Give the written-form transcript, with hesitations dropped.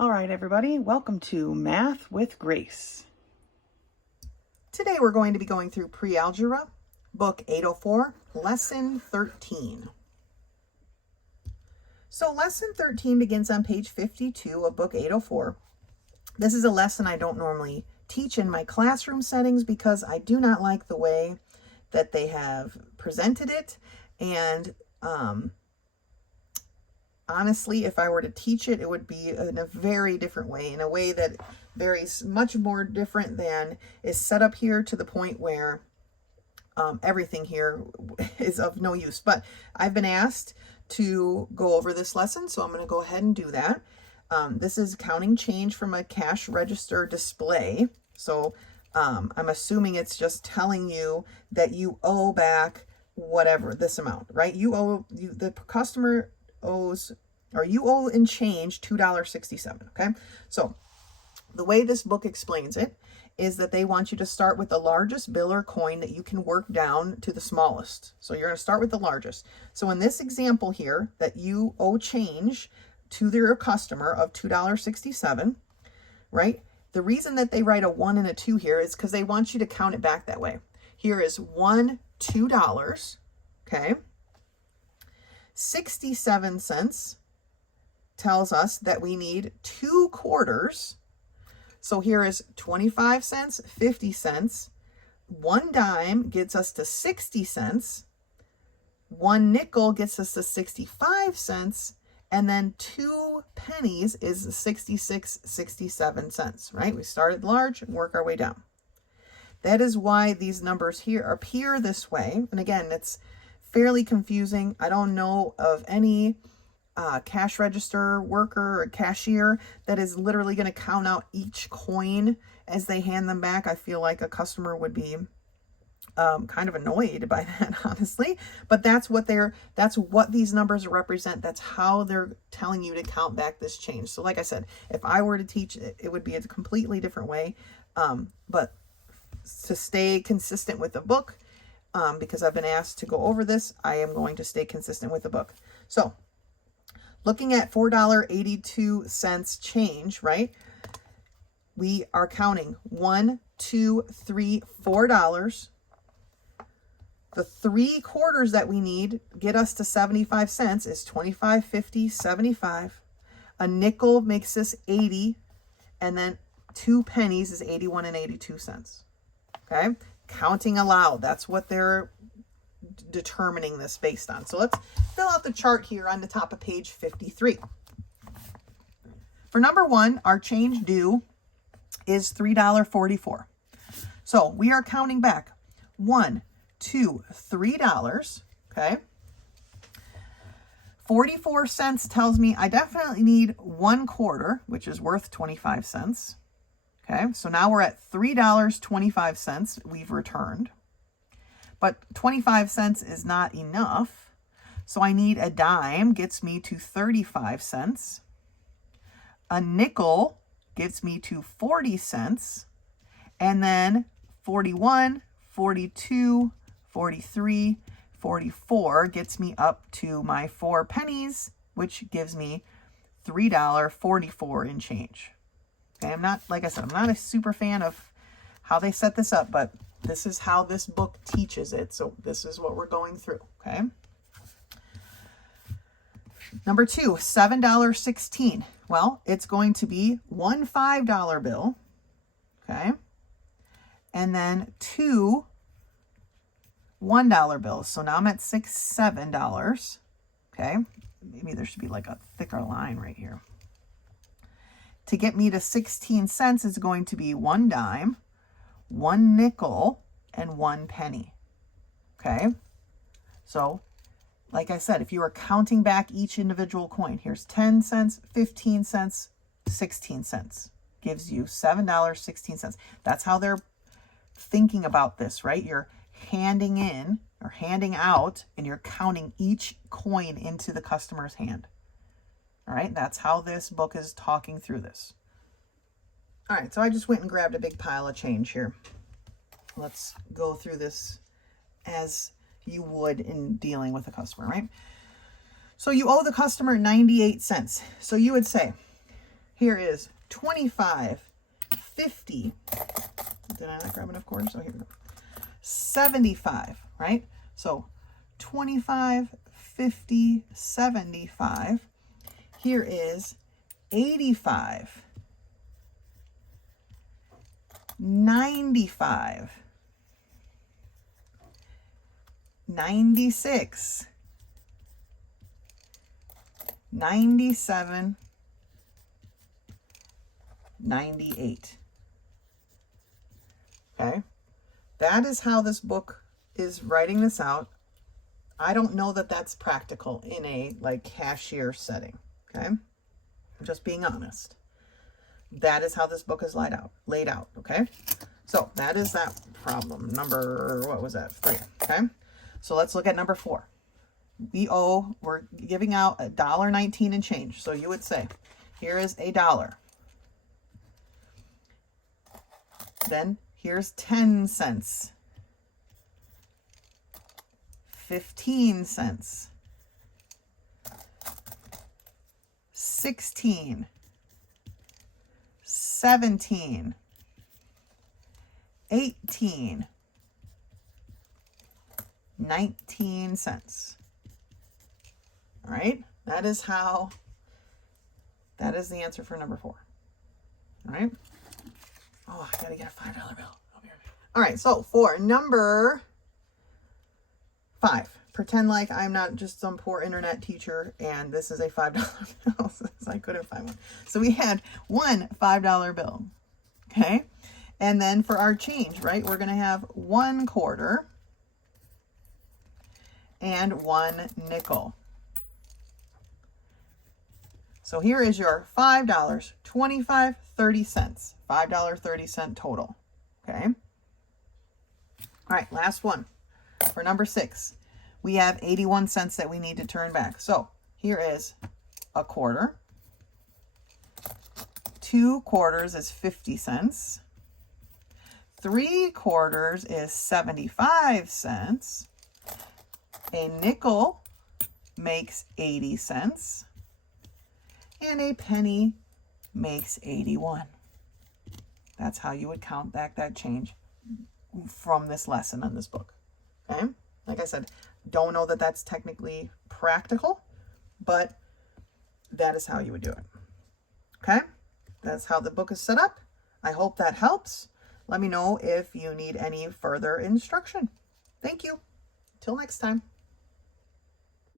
All right, everybody, welcome to Math with Grace. Today we're going to be going through Pre-Algebra, Book 804, Lesson 13. So Lesson 13 begins on page 52 of Book 804. This is a lesson I don't normally teach in my classroom settings because I do not like the way that they have presented it, and honestly, if I were to teach it, it would be in a very different way, in a way that varies much more different than is set up here, to the point where everything here is of no use. But I've been asked to go over this lesson, so I'm going to go ahead and do that. This is counting change from a cash register display. So I'm assuming it's just telling you that you owe back whatever, this amount, right? The customer owes, or you owe in change $2.67. Okay, so the way this book explains it is that they want you to start with the largest bill or coin that you can work down to the smallest. So you're going to start with the largest. So in this example here, that you owe change to their customer of $2.67, right? The reason that they write a 1 and a 2 here is because they want you to count it back that way. Here is $2, okay? 67 cents tells us that we need 2 quarters. So here is 25 cents, 50 cents. 1 dime gets us to 60 cents. 1 nickel gets us to 65 cents. And then 2 pennies is 66, 67 cents, right? We started large and work our way down. That is why these numbers here appear this way. And again, it's fairly confusing. I don't know of any cash register worker or cashier that is literally going to count out each coin as they hand them back. I feel like a customer would be kind of annoyed by that, honestly. But that's what these numbers represent. That's how they're telling you to count back this change. So like I said, if I were to teach it, it would be a completely different way. But to stay consistent with the book, because I've been asked to go over this, I am going to stay consistent with the book. So looking at $4.82 change, right? We are counting $1, $2, $3, $4. The 3 quarters that we need get us to 75 cents is 25, 50, 75. A nickel makes this 80, and then 2 pennies is 81 and 82 cents. Okay? Counting aloud. That's what they're determining this based on. So let's fill out the chart here on the top of page 53. For number 1, our change due is $3.44. So we are counting back $1, $2, $3. Okay. 44 cents tells me I definitely need 1 quarter, which is worth 25 cents. Okay, so now we're at $3.25 we've returned. But 25 cents is not enough. So I need a dime, gets me to 35 cents. A nickel gets me to 40 cents. And then 41, 42, 43, 44 gets me up to my 4 pennies, which gives me $3.44 in change. Okay, like I said, I'm not a super fan of how they set this up, but this is how this book teaches it. So this is what we're going through, okay? Number 2, $7.16. Well, it's going to be 1 $5 bill, okay? And then 2 $1 bills. So now I'm at $7, okay? Maybe there should be like a thicker line right here. To get me to 16 cents is going to be 1 dime, 1 nickel, and 1 penny. Okay? So, like I said, if you were counting back each individual coin, here's 10 cents, 15 cents, 16 cents. Gives you $7.16. That's how they're thinking about this, right? You're handing in or handing out, and you're counting each coin into the customer's hand. All right, that's how this book is talking through this. All right, so I just went and grabbed a big pile of change here. Let's go through this as you would in dealing with a customer, right? So you owe the customer 98 cents. So you would say, Here is 25, 50. Did I not grab enough quarters? Oh, here we go. 75, right? So 25, 50, 75. Here is 85, 95, 96, 97, 98. Okay, that is how this book is writing this out. I don't know that that's practical in a like cashier setting. Okay, I'm just being honest. That is how this book is laid out. Okay, so that is that problem number, what was that, 3. Okay, so let's look at number 4. We're giving out $1.19 and change. So you would say, here is $1. Then here's 10 cents, 15 cents, 16, 17, 18, 19 cents. All right, that is the answer for number 4. All right. Oh, I gotta get a $5 bill. I'll be right back. All right, so for number 5, pretend like I'm not just some poor internet teacher and this is a $5 bill since I couldn't find one. So we had one $5 bill, okay? And then for our change, right, we're gonna have 1 quarter and 1 nickel. So here is your $5, 25, 30 cents. $5.30 total. Okay. All right, last one. For number 6, we have 81 cents that we need to turn back. So here is a quarter. 2 quarters is 50 cents. 3 quarters is 75 cents. A nickel makes 80 cents. And a penny makes 81. That's how you would count back that change from this lesson in this book. Okay? Like I said, don't know that that's technically practical, but that is how you would do it. Okay? That's how the book is set up. I hope that helps. Let me know if you need any further instruction. Thank you. Till next time.